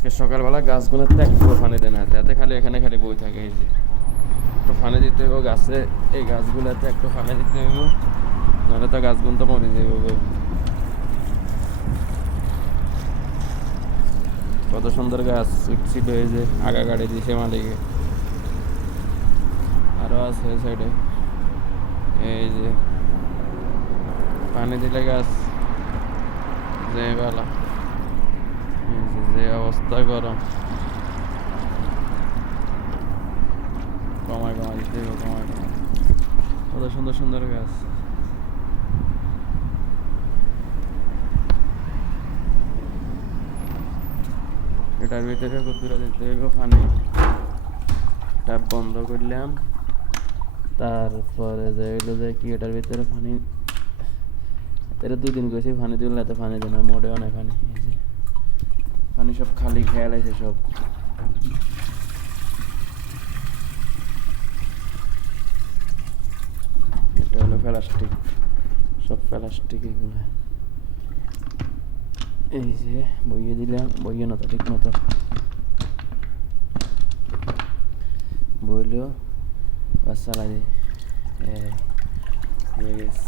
আজকে সকালবেলা গাছগুলোতে একটু পানি দেন না, যাতে খালি এখানে খালি বই থাকে। এই যে একটু পানি দিতে হইব গাছে, এই গাছগুলোতে একটু পানি দিতে হইব, নাহলে তো গাছগুলো তো মরে যাবে। কত সুন্দর গাছ ছিল, এই যে আগা গাড়ি দিয়েছে মালিকে। আরও আছে এই সাইডে, এই যে পানি দিলে গাছ যে বেলা, এই যে অবস্থা গরম, কমায় কমায় দিতে হবে, কমায় কমায়। কত সুন্দর সুন্দর গাছ। এটার ভিতরে কতটা দিতে হবে পানি, ট্যাপ বন্ধ করলাম, তারপরে যে হইলো যে কি এটার ভিতরে পানি, এটা 2 দিন গেছি পানি দিলে, এত পানি দেয় না, মোটেও নাই পানি। এই যে পানি সব খালি খেয়াল আছে সব। এটা হলো প্লাস্টিক, সব প্লাস্টিক এগুলো। এই যে বইয়ে দিলাম, বইয়ে না তো ঠিক মতো বইলেও বাস চালাই হয়ে গেছে।